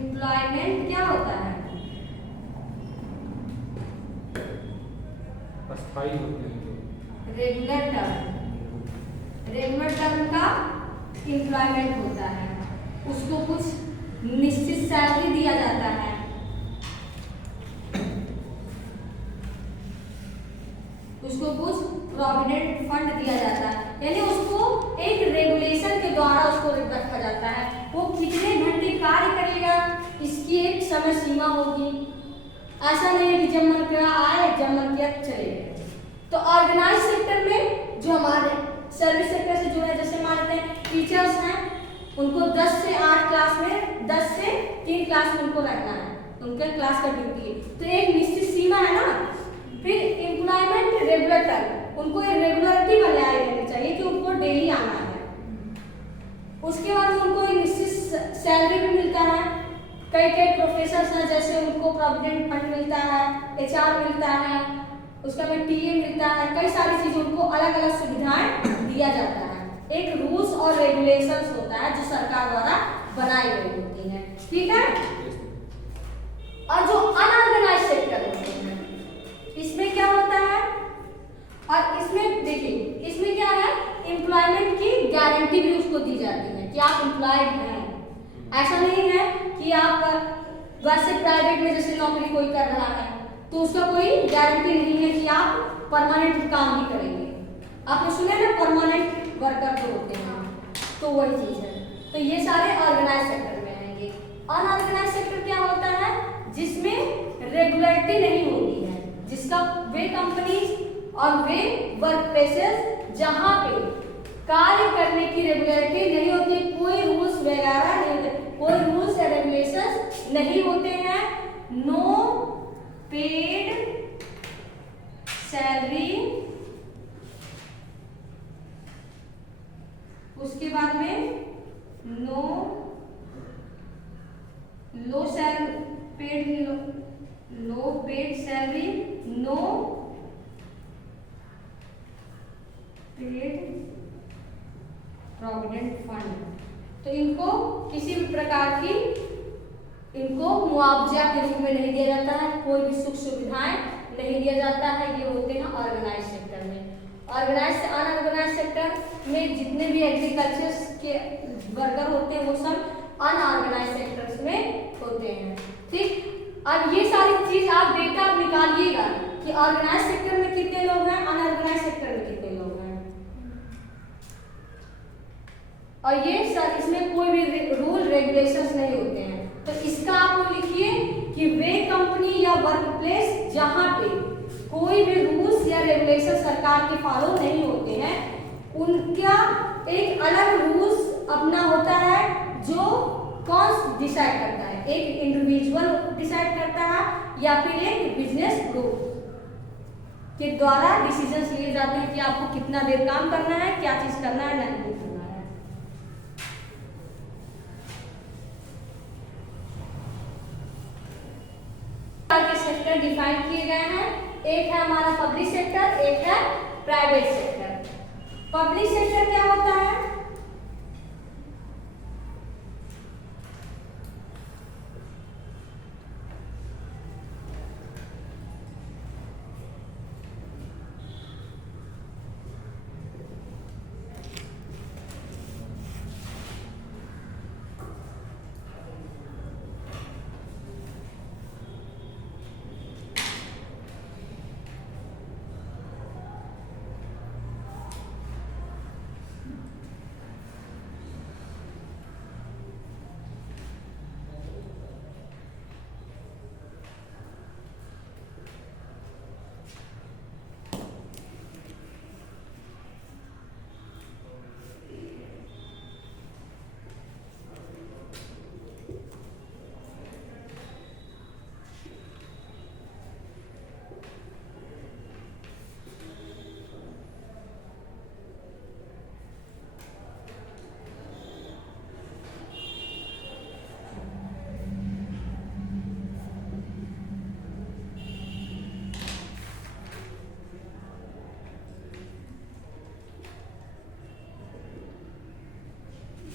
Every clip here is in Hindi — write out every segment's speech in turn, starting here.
एम्प्लॉयमेंट क्या होता है? अस्थायी होते हैं। रेगुलर टर्म का एम्प्लॉयमेंट होता है, उसको कुछ निश्चित सैलरी दिया जाता है, उसको कुछ प्रोविडेंट फंड दिया जाता है, यानी उसको एक रेगुलेशन के द्वारा उसको रखा जाता है। वो कितने घंटे कार्य करेगा इसकी एक समय सीमा होगी। ऐसा नहीं है कि जब मन किया आए, जब मन किया चले गए। तो ऑर्गेनाइज सेक्टर में जो हमारे सर्विस सेक्टर से जुड़े, जैसे मान लेते हैं टीचर्स हैं, उनको 10 से 8 क्लास में, 10 से 3 क्लास में उनको रहना है, उनके क्लास का ड्यूटी है, तो एक निश्चित सीमा है ना। फिर एम्प्लॉयमेंट रेगुलर टर्म, उनको एक रेगुलरिटी बनाए रहनी चाहिए कि उनको डेली आना है। उसके बाद उनको एक निश्चित सैलरी भी मिलता है। कई प्रोफेसर हैं जैसे उनको प्रोविडेंट फंड मिलता है, HR मिलता है, उसका में TA मिलता है, कई सारी चीजें उनको अलग अलग सुविधाएं दिया जाता है। एक रूल्स और रेगुलेशंस होता है जो सरकार द्वारा बनाई गई होती है, ठीक है। और जो अनऑर्गेनाइज सेक्टर होते हैं, इसमें क्या होता है, और इसमें देखिए इसमें क्या है, एम्प्लॉयमेंट की गारंटी भी उसको दी जाती है कि आप एम्प्लॉयड हैं। ऐसा नहीं है कि आप वैसे प्राइवेट में जैसे नौकरी कोई कर रहा है तो उसका कोई गारंटी नहीं है कि आप परमानेंट काम ही करेंगे। आपने सुना है ना, परमानेंट वर्कर जो होते हैं, तो वही चीज है। तो ये सारे ऑर्गेनाइज सेक्टर में आएंगे। अनऑर्गेनाइज सेक्टर क्या होता है, जिसमें रेगुलरिटी नहीं होती है, जिसका वे कंपनीज और वे वर्क प्लेसेस जहां पे कार्य करने की रेगुलरिटी नहीं होती, कोई रूल्स वगैरह नहीं होते, कोई रूल्स या रेगुलेशंस नहीं होते हैं। नो पेड सैलरी, उसके बाद में no low paid low paid salary, no paid provident fund. तो इनको किसी भी प्रकार की इनको मुआवजा के रूप में नहीं दिया जाता है, कोई भी सुख सुविधाएं नहीं दिया जाता है। ये होते हैं ऑर्गेनाइज सेक्टर में। ऑर्गेनाइज से अनऑर्गेनाइज सेक्टर में जितने भी एग्रीकल्चर के वर्कर होते हैं वो सब अनऑर्गेनाइज सेक्टर्स में होते हैं, ठीक। अब ये सारी चीज आप डेटा निकालिएगा कि ऑर्गेनाइज सेक्टर में कितने लोग हैं, अनऑर्गेनाइज सेक्टर में कितने लोग हैं। और ये सर इसमें कोई भी रूल रेगुलेशंस नहीं होते हैं। तो इसका आप लोग लिखिए कि वे कंपनी या वर्क प्लेस जहां पे कोई भी रूल्स या रेगुलेशन सरकार के फॉलो नहीं होते हैं, उनका एक अलग रूल्स अपना होता है जो कौन डिसाइड करता है, एक इंडिविजुअल डिसाइड करता है या फिर एक बिजनेस ग्रुप के द्वारा डिसीजंस लिए जाते हैं कि आपको कितना देर काम करना है, क्या चीज करना है, नहीं करना है। सेक्टर डिफाइन किए गए हैं, एक है हमारा पब्लिक सेक्टर, एक है प्राइवेट सेक्टर। पब्लिक सेक्टर क्या होता है,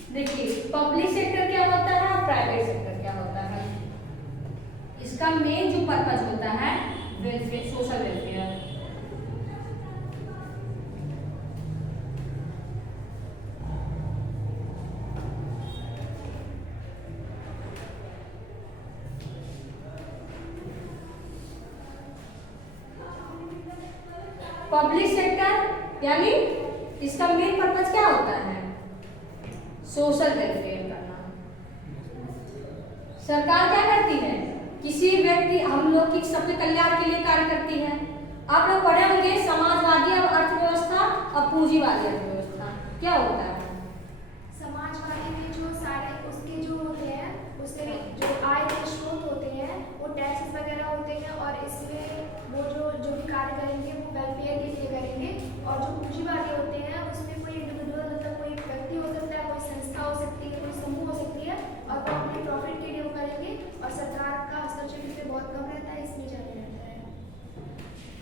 देखिए पब्लिक सेक्टर क्या होता है, प्राइवेट सेक्टर क्या होता है। इसका मेन जो पर्पज होता है welfare, social welfare. Public sector यानी इसका मेन पर्पज क्या होता है? सोशल वेलफेयर करना। सरकार क्या करती है? किसी व्यक्ति, हम लोग की सबके कल्याण के लिए कार्य करती है। आप लोग पढ़े होंगे समाजवादी अर्थव्यवस्था और पूंजीवादी अर्थव्यवस्था। क्या होता है? समाजवादी में जो सारे उसके जो होते हैं, उससे जो आय के स्रोत होते हैं वो टैक्सेस वगैरह होते हैं, और इसमें वो जो भी कार्य करेंगे वो वेलफेयर के लिए करेंगे। और जो पूंजीवादी होते हैं उसमें कोई इंडिविजुअल, मतलब कोई व्यक्ति हो सकता है, कोई संस्था हो सकती है, कोई समूह हो सकती है, और वो अपने प्रॉफिट के लिए वो करेंगे, और सरकार का हस्तक्षेप इसमें बहुत कम रहता है, इसमें जारी रहता है।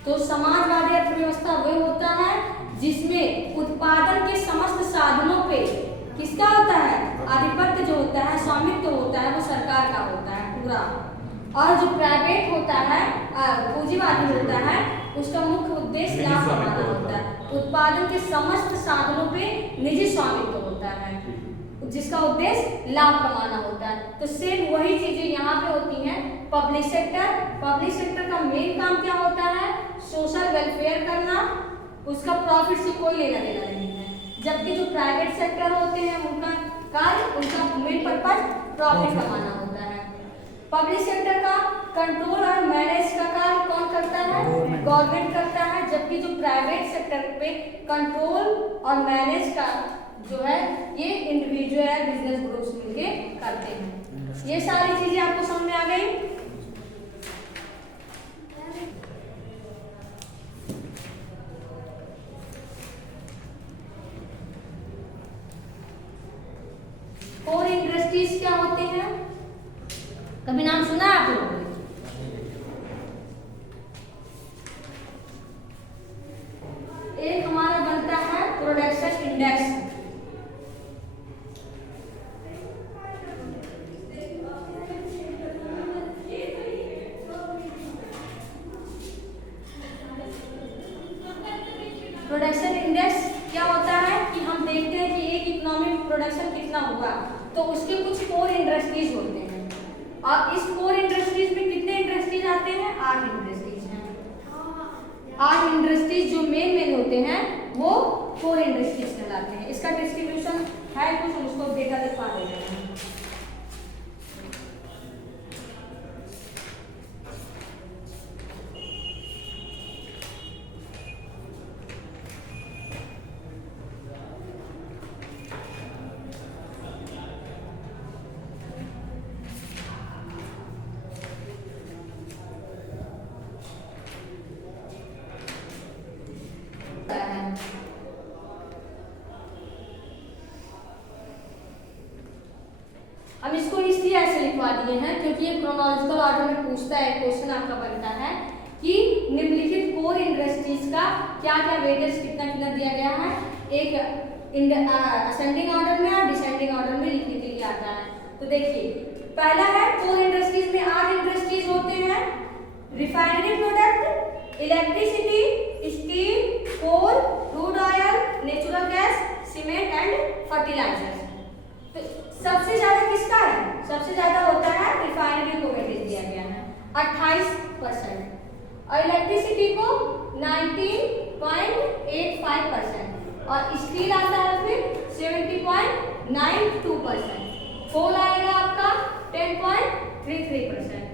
तो समाजवादी अर्थव्यवस्था वह होता है जिसमें उत्पादन के समस्त साधनों पे किसका होता है? आधिपत्य जो होता है, स्वामित्व होता है, वो सरकार का होता है पूरा। और जो प्राइवेट होता है, पूंजीवादी होता है, उसका मुख्य उद्देश्य लाभ कमाना होता है। उत्पादन के समस्त साधनों पे निजी स्वामित्व होता है जिसका उद्देश्य लाभ कमाना होता है। तो सेम वही चीजें यहाँ पे होती हैं। पब्लिक सेक्टर का मेन काम क्या होता है? सोशल वेलफेयर करना, उसका प्रॉफिट से कोई लेना देना नहीं है। जबकि जो प्राइवेट सेक्टर होते हैं उनका कार्य, उनका मेन पर्पज प्रॉफिट कमाना होता है। पब्लिक सेक्टर का कंट्रोल और मैनेज का कार्य कौन करता है? गवर्नमेंट करता है। जबकि जो प्राइवेट सेक्टर पे कंट्रोल और मैनेज का जो है ये इंडिविजुअल बिजनेस ग्रुप्स मिलके करते हैं। ये सारी चीजें आपको समझ में आ गई? कोर इंडस्ट्रीज क्या होते हैं? कभी नाम सुना है आप लोगों ने? एक हमारा बनता है प्रोडक्शन इंडेक्स। प्रोडक्शन इंडेक्स क्या होता है कि हम देखते हैं कि एक इकोनॉमी में प्रोडक्शन कितना हुआ, तो उसके कुछ कोर इंडस्ट्रीज होते हैं। और इस कोर इंडस्ट्रीज में कितने इंडस्ट्रीज आते हैं? 8 इंडस्ट्रीज हैं। 8 इंडस्ट्रीज जो मेन होते हैं वो कोर इंडस्ट्रीज कहलाते हैं। इसका डिस्ट्रीब्यूशन है कुछ, उसको डेटा दिखा देते हैं। हम इसको इसलिए ऐसे लिखवा दिए हैं क्योंकि ये क्रोनोलॉजिकल ऑर्डर में पूछता है। क्वेश्चन आपका बनता है कि निम्नलिखित कोर इंडस्ट्रीज का क्या क्या वेटेज कितना दिया गया है। एक असेंडिंग ऑर्डर में और डिसेंडिंग ऑर्डर में लिखने के लिए आता है। तो देखिए पहला है कोर इंडस्ट्रीज में 8 इंडस्ट्रीज होते हैं। Refinery product, electricity, steel, coal, crude oil, natural gas, cement and fertilisers. तो सबसे ज्यादा किसका है? सबसे ज्यादा होता है रिफाइनरी को वेटेज दिया गया है 28%, और इलेक्ट्रिसिटी को 19.85%, और स्टील आता है फिर 70.92%, कोल आएगा आपका 10.33%,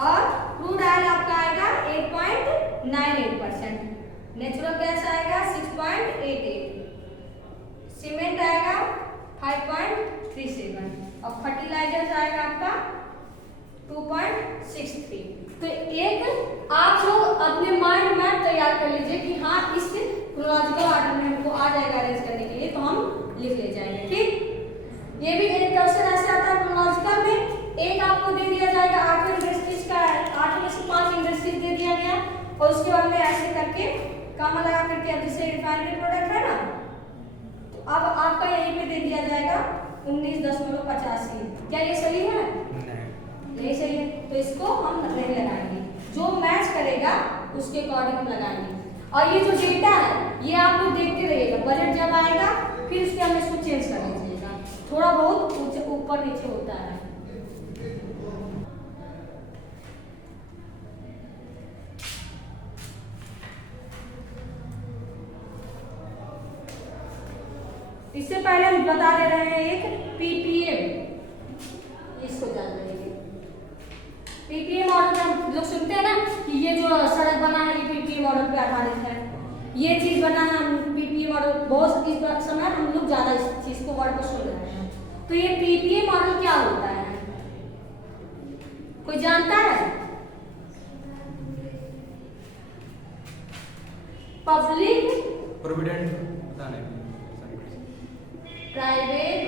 और क्रूड ऑयल आपका आएगा 8.98%, नेचुरल गैस आएगा 6.88, सीमेंट आएगा 5.37, और फर्टिलाइजर्स आएगा आपका 2.63। तो एक आप लोग अपने माइंड मैप तैयार कर लीजिए कि हाँ इस क्रोनोलॉजिकल ऑर्डर में हमको आ जाएगा अरेंज करने के लिए, तो हम लिख ले जाएंगे। ठीक, ये भी एक क्वेश्चन ऐसे आता है क्रोनोलॉजिकल में। एक आपको दे दिया जाएगा 8 इंडस्ट्रीज का, 8 में से 5 इंडस्ट्रीज दे दिया गया, और उसके बाद में ऐसे करके कामा लगा करके, जैसे रिफाइनरी प्रोडक्ट है ना, अब आपका यहीं पे दे दिया जाएगा 19.85। क्या ये सही है? नहीं सही है, तो इसको हम नहीं लगाएंगे। जो मैच करेगा उसके अकॉर्डिंग हम लगाएंगे। और ये जो डेटा है ये आप लोग देखते रहिएगा, बजट जब आएगा फिर उसके हम इसको चेंज कर लीजिएगा, थोड़ा बहुत ऊपर नीचे होता है। इससे पहले हम बता दे रहे हैं एक पीपीएम, इसको जान लीजिए। पीपीएम मॉडल हम लोग सुनते हैं ना कि ये जो सड़क बना है ये पीपीएम मॉडल पे आधारित है, ये चीज बना है पीपीएम मॉडल। बहुत इस समय हम लोग ज्यादा इस चीज को वर्ड को सुन रहे हैं। तो ये पीपीएम मॉडल क्या होता है, कोई जानता है? पब्लिक प्रोविडेंट बताने प्राइवेट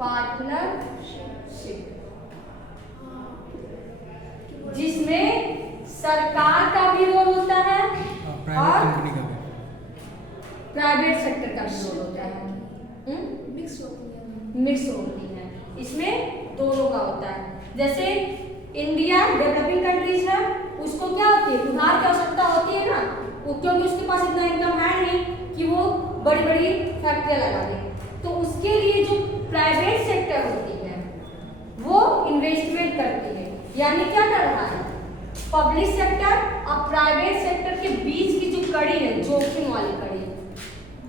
पार्टनरशिप, जिसमें सरकार का भी रोल होता है और प्राइवेट सेक्टर का भी रोल होता है। मिक्स होती है। मिक्स होती है, इसमें दोनों का होता है। जैसे इंडिया डेवलपिंग कंट्रीज है, उसको क्या होती है, उधार की आवश्यकता होती है ना, क्योंकि उसके पास इतना इनकम है नहीं कि वो बड़ी बड़ी फैक्ट्रियां लगा दे। तो उसके लिए जो प्राइवेट सेक्टर होती है वो इन्वेस्टमेंट करती है, यानी क्या कर रहा है, पब्लिक सेक्टर और प्राइवेट सेक्टर के बीच की जो कड़ी है, जोखिम वाली कड़ी,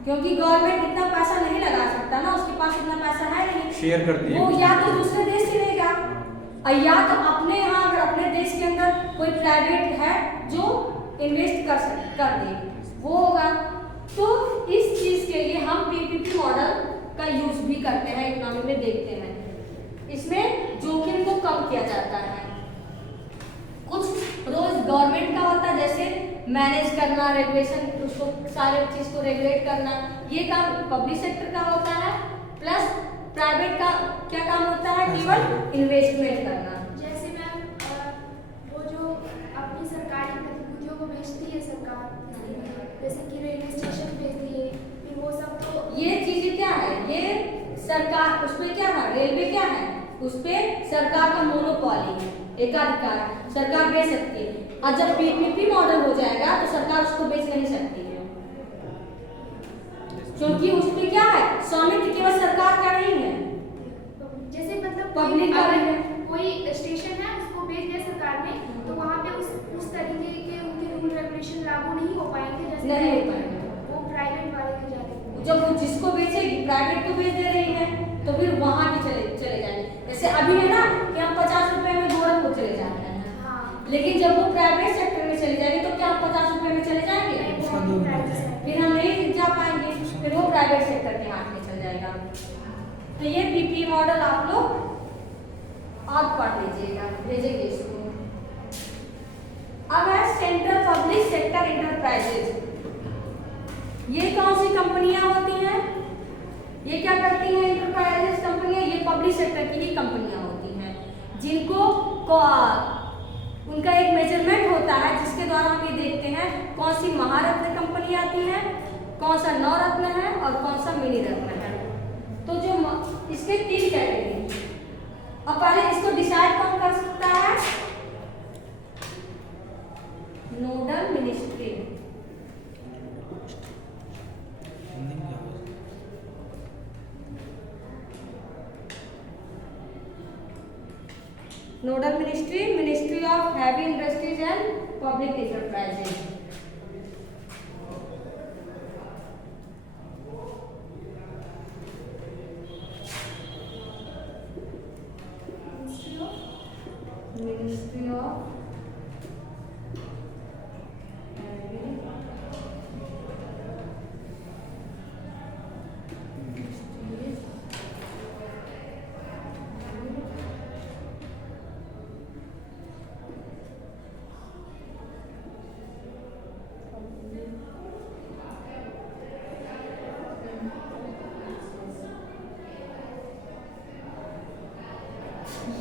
क्योंकि गवर्नमेंट इतना पैसा नहीं लगा सकता ना, उसके पास इतना पैसा है नहीं, शेयर करती है। वो या तो दूसरे देश से लेगा और या तो अपने यहाँ, अगर अपने देश के अंदर कोई प्राइवेट है जो इन्वेस्ट कर दे वो होगा। तो इस चीज के लिए हम पीपीपी मॉडल का यूज भी करते हैं, इकोनॉमी में देखते हैं। इसमें जोखिम को कम किया जाता है। कुछ रोज गवर्नमेंट का होता है, जैसे मैनेज करना, रेगुलेशन, उसको सारे चीज को रेगुलेट करना, ये काम पब्लिक सेक्टर का होता है। प्लस प्राइवेट का क्या काम होता है, केवल इन्वेस्टमेंट करना। जैसे मैम वो जो अपनी सरकारी गतिविधियों को बेचती है सरकार, जैसे कि रेलवे स्टेशन बेचती है, फिर वो सब तो ये चीजें क्या है, ये सरकार, उसपे क्या है, रेलवे क्या है, उसपे सरकार का मोनोपॉली है, एकाधिकार है, सरकार बेच सकती है। और जब पीपीपी मॉडल हो जाएगा तो सरकार उसको बेच नहीं सकती है, क्योंकि उसपे क्या है, स्वामित्व केवल सरकार का नहीं है, जैसे मतलब पब्लिक का भी है। कोई स्टेशन है उसको बेच दिया सरकार ने, तो वहाँ पे उस तरीके के उनके रूल रेगुलेशन लागू नहीं हो पाएंगे, जैसे नहीं हो पाएंगे। वो प्राइवेट वाले के जाते। जब वो जिसको बेचेगी, प्राइवेट को बेच दे रही है, तो फिर वहां भी चले जाएंगे। जैसे अभी है ना कि हम 50 रुपए में गोरखपुर चले जाते हैं, हाँ। लेकिन जब वो प्राइवेट सेक्टर में चले जाएंगे तो क्या हम 50 रुपए में चले जाएंगे, फिर हम नहीं जा पाएंगे, फिर वो प्राइवेट सेक्टर के हाथ में चल जाएगा। तो ये पीपी मॉडल आप लोग और पढ़ लीजिएगा, भेजेंगे इसको। अब है सेंट्रल पब्लिक सेक्टर इंटरप्राइजेज। ये कौन सी कंपनियां होती हैं, ये क्या करती हैं, इंटरप्राइजेज कंपनियां, ये पब्लिक सेक्टर की ही कंपनियां होती हैं, जिनको उनका एक मेजरमेंट होता है, जिसके द्वारा हम ये देखते हैं कौन सी महारत्न कंपनी आती है, कौन सा नवरत्न है और कौन सा मिनी रत्न है। तो जो इसके 3 कैटेगरी, अब पहले इसको डिसाइड कौन कर सकता है, nodal ministry. Nodal ministry, ministry of heavy industries and public enterprises. Ministry of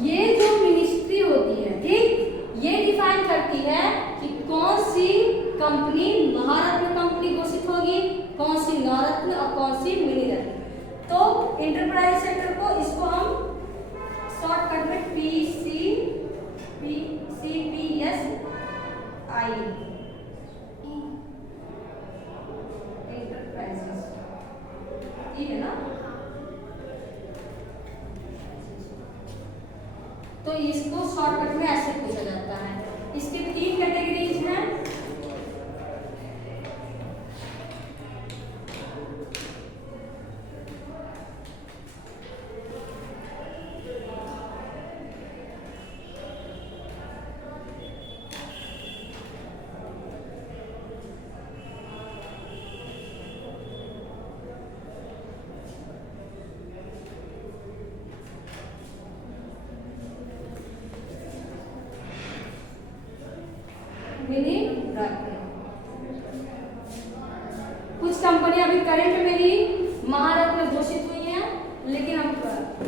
ये जो मिनिस्ट्री होती है, ठीक, ये डिफाइन करती है कि कौन सी कंपनी महारत्न कंपनी घोषित होगी, कौन सी नवरत्न और कौन सी मिनी रत्न। तो इंटरप्राइज सेक्टर को इसको हम शॉर्टकट में CPSI इंटरप्राइजेस ये है ना। तो इसको शॉर्टकट में ऐसे पूछा जाता है। इसके 3 कैटेगरीज हैं। कुछ कंपनियां अभी करंट में ही महारत्न घोषित हुई हैं, लेकिन हम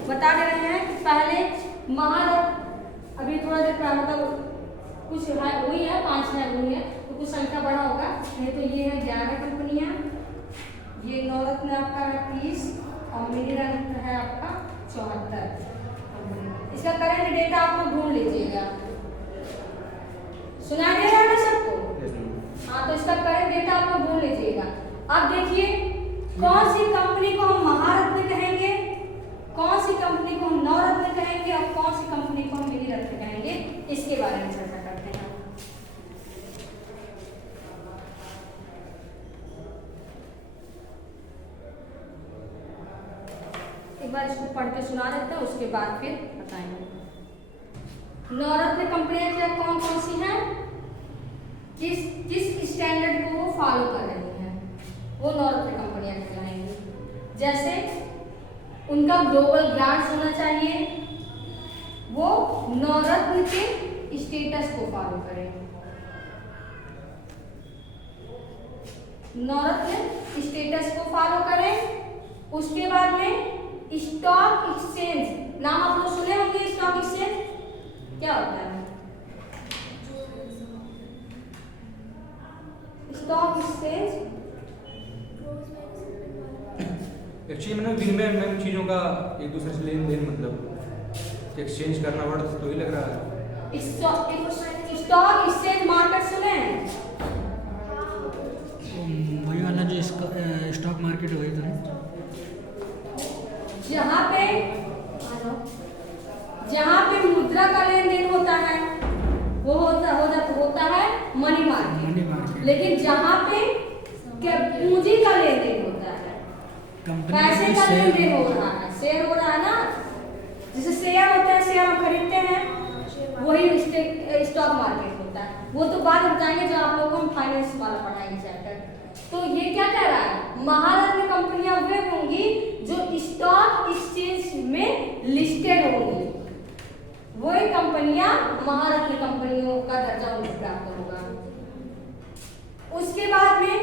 बता दे रहे हैं कि पहले महारत्न अभी थोड़ा देर पहले मतलब कुछ हुई है 5-6 हुई है, तो कुछ संख्या बढ़ा होगा। नहीं तो ये है 11 कंपनियां, ये नवरत्न आपका है 30 और मिनी रत्न है आपका 74 कंपनी। इसका करंट डेटा आप लोग ढूंढ लीजिएगा। सुना दे रहा है ना सबको? हाँ, तो इसका करंट डेटा आप लोग ढूंढ लीजिएगा। अब देखिए कौन सी कंपनी को हम महारत्न कहेंगे, कौन सी कंपनी को हम नवरत्न कहेंगे और कौन सी कंपनी को हम मिनी रत्न कहेंगे, इसके बारे में चर्चा करते हैं। एक बार इसको पढ़ के सुना देते हैं, उसके बाद फिर बताएंगे। नवरत्न कंपनियां क्या कौन कौन सी हैं, किस स्टैंडर्ड को वो फॉलो कर रही हैं, वो नवरत्न कंपनियां कहलाएंगी। जैसे उनका ग्लोबल ब्रांड्स होना चाहिए, वो नवरत्न के स्टेटस को फॉलो करें। नवरत्न स्टेटस को फॉलो करें। उसके बाद में स्टॉक एक्सचेंज, नाम आप लोग सुने होंगे। स्टॉक एक्सचेंज क्या होता है? स्टॉक एक्सचेंज एक्चुअली मैंने विनिमय में चीज़ों का एक दूसरे से लेन देन, मतलब एक्सचेंज करना वर्ड तो ही लग रहा है। स्टॉक एक्सचेंज मार्केट सुने हैं? वही वाला जो स्टॉक मार्केट वही तो है। जहाँ पे मुद्रा का लेन देन होता है वो होता है मनी मार्केट। लेकिन जहाँ पे पूंजी का लेन देन होता है, पैसे का लेन देन हो रहा है, शेयर हो रहा है ना, जैसे शेयर होते हैं, शेयर हम खरीदते हैं, वही स्टॉक मार्केट होता है। वो तो बाद में बताएंगे जब आप लोगों को हम फाइनेंस वाला पढ़ाएंगे चैप्टर। तो ये क्या कह रहा है, महारत्न कंपनियां वे होंगी जो स्टॉक एक्सचेंज में लिस्टेड होंगी, वही कंपनियां महारत्न कंपनियों का दर्जा उन्हें प्राप्त होगा। उसके बाद में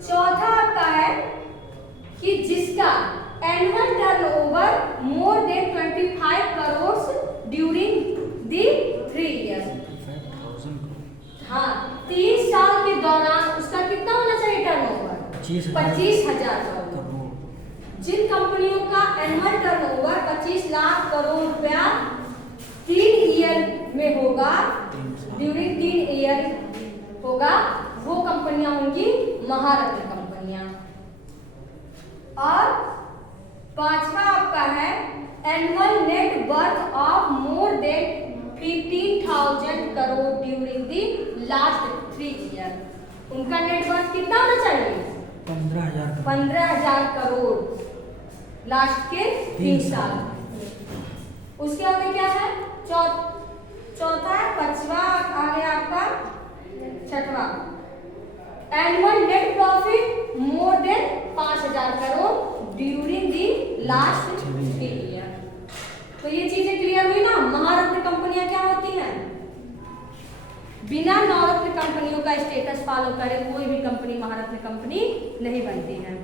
चौथा आपका है कि जिसका annual turnover more than 25 crore during दी 3 ईयर्स। हाँ, 3 साल के दौरान उसका कितना होना चाहिए टर्नओवर? 25,000 करोड़। जिन कंपनियों का एनुअल टर्नओवर 25 लाख करोड़ रुपया 3 ईयर में होगा, ड्यूरिंग 3 ईयर होगा, वो कंपनियां होंगी महारत्न कंपनियां। और पांचवा आपका है annual net worth of more than 15,000 crore during the last 3 year. उनका नेट वर्थ कितना होना चाहिए? 15,000 करोड़ लास्ट के 3 साल। उसके बाद में क्या है? चौथा है, 5वां आ गया आपका, 6वां annual net profit more than 5,000 crore during the last 3 year. तो ये चीजें क्लियर हुई ना। महारत्न कंपनियां क्या होती हैं? बिना नवरत्न कंपनियों का स्टेटस फॉलो करे कोई भी कंपनी महारत्न कंपनी नहीं बनती है।